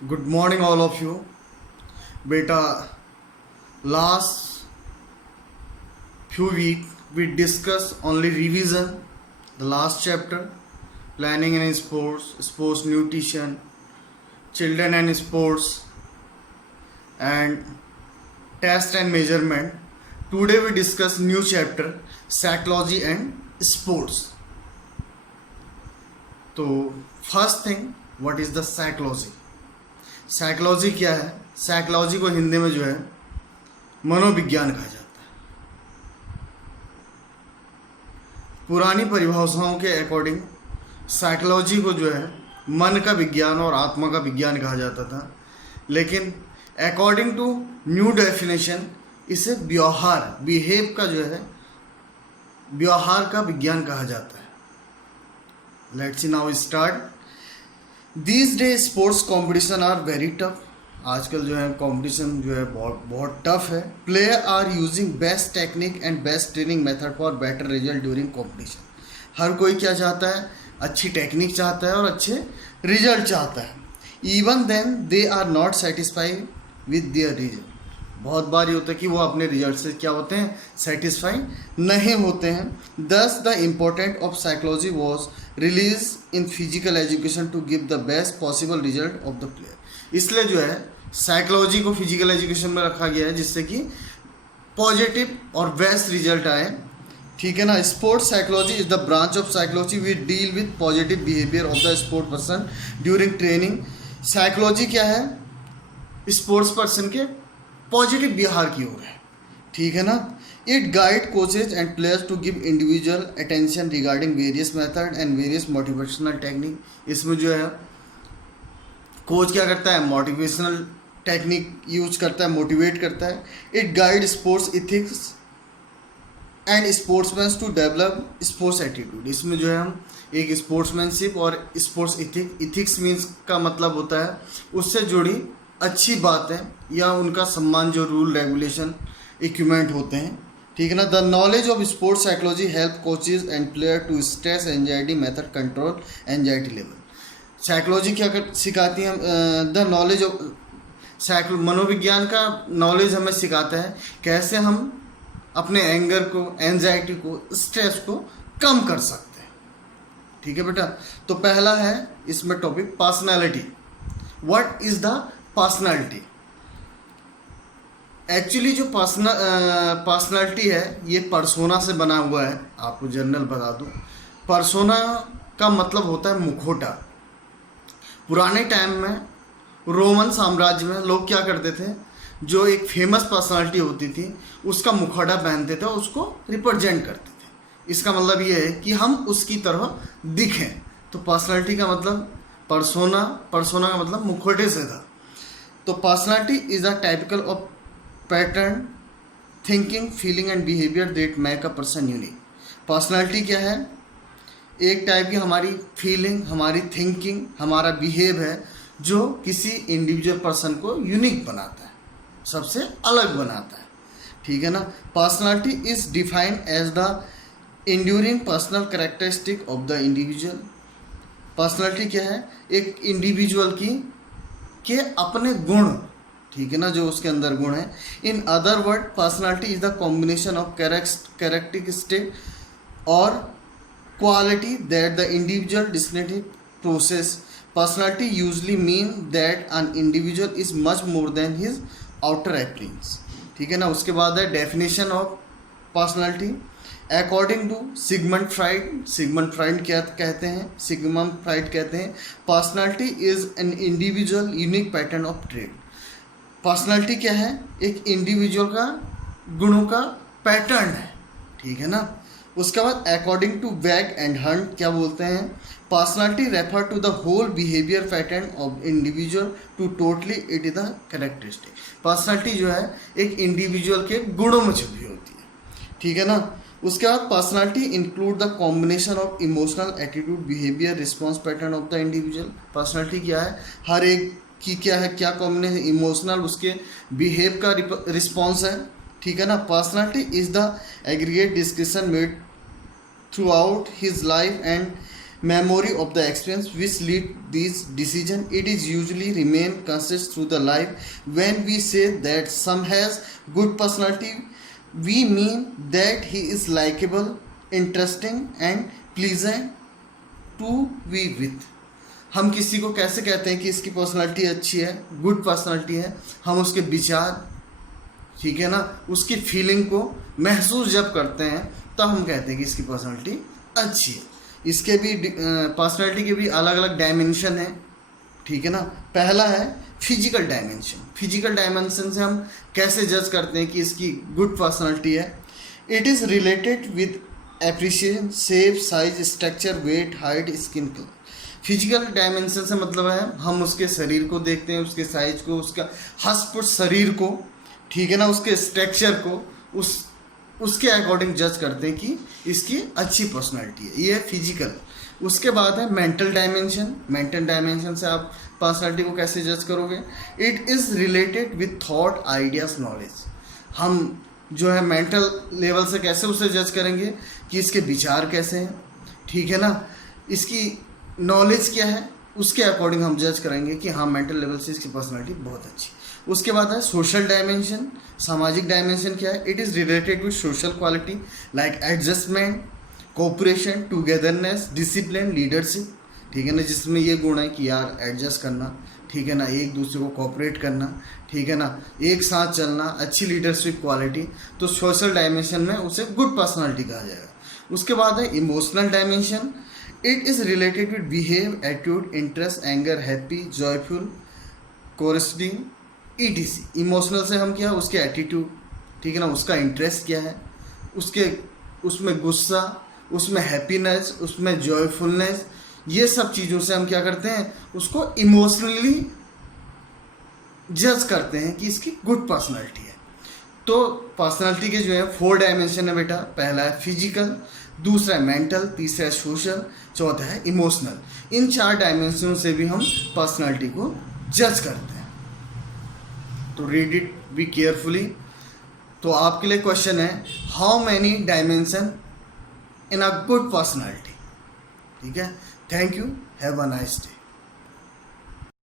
Good morning, all of you. Beta, last few weeks we discussed only revision, the last chapter, planning in sports, sports nutrition, children and sports, and test and measurement. Today we discuss new chapter, psychology and sports. तो first thing, what is the psychology? Psychology क्या है? Psychology को हिंदी में जो है मनोविज्ञान कहा जाता है। पुरानी परिभाषाओं के अकॉर्डिंग साइकोलॉजी को जो है मन का विज्ञान और आत्मा का विज्ञान कहा जाता था, लेकिन अकॉर्डिंग टू न्यू डेफिनेशन इसे व्यवहार, बिहेव का जो है व्यवहार का विज्ञान कहा जाता है। Let's see now start. These day sports competition are very tough. आजकल जो है कंपटीशन जो है बहुत टफ है। Player are using best technique and best training method for better result during competition. हर कोई क्या चाहता है? अच्छी टेक्निक चाहता है और अच्छे रिजल्ट चाहता है। Even then they are not satisfied with their result. बहुत बार ये होता है कि वो अपने रिजल्ट से क्या होते हैं? सेटिस्फाई नहीं होते हैं। Thus the important of psychology was release in physical education to give the best possible result of the player. इसलिए जो है साइकोलॉजी को फिजिकल एजुकेशन में रखा गया है जिससे कि पॉजिटिव और बेस्ट रिजल्ट आए। ठीक है ना। Sports psychology is the branch of psychology we deal with positive behaviour of the sport person during training. Psychology क्या है? स्पोर्ट्स पर्सन के पॉजिटिव व्यवहार की ओर है। ठीक है ना। It guide coaches and players to give individual attention regarding various method and various motivational technique. इसमें जो है कोच क्या करता है? मोटिवेशनल टेक्निक यूज करता है, मोटिवेट करता है। It guide sports ethics and sportsman to develop sports attitude. इसमें जो है हम एक स्पोर्ट्समैनशिप और स्पोर्ट्स इथिक्स मीन्स का मतलब होता है उससे जुड़ी अच्छी बातें या उनका सम्मान, जो रूल रेगुलेशन इक्विपमेंट होते हैं। ठीक है ना। The knowledge of sports psychology help coaches and player to stress anxiety method control anxiety level. Psychology क्या सिखाती है? द नॉलेज ऑफ मनोविज्ञान का नॉलेज हमें सिखाता है कैसे हम अपने एंगर को, एंजाइटी को, स्ट्रेस को कम कर सकते हैं। ठीक है बेटा। तो पहला है इसमें topic personality. What is the personality? Actually जो पर्सनैलिटी है ये पर्सोना से बना हुआ है। आपको जनरल बता दूं, पर्सोना का मतलब होता है मुखौटा। पुराने टाइम में रोमन साम्राज्य में लोग क्या करते थे? जो एक फेमस पर्सनालिटी होती थी उसका मुखौटा पहनते थे और उसको रिप्रेजेंट करते थे। इसका मतलब ये है कि हम उसकी तरह दिखें। तो पर्सनालिटी का मतलब पर्सोना का मतलब मुखौटे से था। तो personality is a typical of pattern thinking, feeling and behaviour that make a person unique. Personality क्या है? एक टाइप की हमारी फीलिंग, हमारी थिंकिंग, हमारा बिहेव है जो किसी इंडिविजुअल पर्सन को यूनिक बनाता है, सबसे अलग बनाता है। ठीक है ना। Personality is defined as the enduring personal characteristic of the individual. Personality क्या है? एक इंडिविजुअल के अपने गुण, ठीक है ना, जो उसके अंदर गुण है। In other word personality is the combination of characteristic और quality that the individual descriptive process. Personality usually mean that an individual is much more than his outer appearance. ठीक है ना। उसके बाद है definition of personality according to Sigmund Freud क्या कहते हैं? सिगमंड फ्राइड कहते हैं personality is an individual unique pattern of trait. Personality क्या है? एक इंडिविजुअल का गुणों का पैटर्न है। ठीक है ना। उसके बाद according to Bigge and Hunt क्या बोलते हैं? Personality refer to the whole behaviour pattern of individual to totally it is the characteristic. Personality जो है एक इंडिविजुअल के गुणों में छुपी होती है। ठीक है ना। उसके बाद personality include the combination of emotional attitude, behaviour, response pattern of the individual. Personality क्या है? हर एक की क्या है, क्या कॉम्बिनेशन? इमोशनल, उसके बिहेव का रिस्पॉन्स है। ठीक है ना। Personality is the aggregate description made through out his life and memory of the experience which lead these decision. It is usually remain consist through the life. When we say that some has good personality, we mean that he is likable, interesting and pleasant to be with. हम किसी को कैसे कहते हैं कि इसकी personality अच्छी है, गुड पर्सनालिटी है? हम उसके विचार, ठीक है ना, उसकी फीलिंग को महसूस जब करते हैं तब हम कहते हैं कि इसकी पर्सनालिटी अच्छी है। इसके भी पर्सनालिटी के भी अलग अलग डायमेंशन है, ठीक है ना। पहला है फिजिकल डायमेंशन। फिजिकल डायमेंशन से हम कैसे जज करते हैं कि इसकी गुड पर्सनालिटी है? It is related with appreciation, shape, size, structure, weight, height, skin colour. Physical dimension से मतलब है हम उसके शरीर को देखते हैं, उसके साइज को, उसका हष्ट शरीर को, ठीक है ना, उसके स्ट्रक्चर को, उसके अकॉर्डिंग जज करते हैं कि इसकी अच्छी पर्सनालिटी है। ये है फिजिकल। उसके बाद है मेंटल डायमेंशन। मेंटल डायमेंशन से आप पर्सनालिटी को कैसे जज करोगे? It is related with thought, ideas, knowledge. हम जो है मेंटल लेवल से कैसे उसे जज करेंगे कि इसके विचार कैसे हैं, ठीक है ना, इसकी नॉलेज क्या है, उसके अकॉर्डिंग हम जज करेंगे कि हाँ मेंटल लेवल से इसकी पर्सनालिटी बहुत अच्छी। उसके बाद है सोशल डायमेंशन। सामाजिक डायमेंशन क्या है? It is related with social quality like adjustment, cooperation, togetherness, discipline, leadership, ठीक है ना, जिसमें ये गुण है कि यार एडजस्ट करना, ठीक है ना, एक दूसरे को कोऑपरेट करना, ठीक है ना, एक साथ चलना, अच्छी लीडरशिप क्वालिटी। तो सोशल डायमेंशन में उसे गुड पर्सनालिटी कहा जाएगा। उसके बाद है emotional dimension. It is related with behave, attitude, interest, anger, happy, joyful, कोरेस्टिंग, ETC। इमोशनल से हम क्या है, उसके एटीट्यूड, ठीक है ना, उसका इंटरेस्ट क्या है, उसमें गुस्सा, उसमें हैप्पीनेस, उसमें जॉयफुलनेस, ये सब चीज़ों से हम क्या करते हैं, उसको इमोशनली जज करते हैं कि इसकी गुड पर्सनालिटी है। तो पर्सनालिटी के जो है 4 डायमेंशन है बेटा। पहला है फिजिकल, दूसरा है मेंटल, तीसरा है सोशल, चौथा है इमोशनल। इन 4 डायमेंशन से भी हम पर्सनालिटी को जज करते हैं। तो रीड इट बी केयरफुली। तो आपके लिए क्वेश्चन है, how many dimension in a good personality? ठीक है, thank you, have a nice day.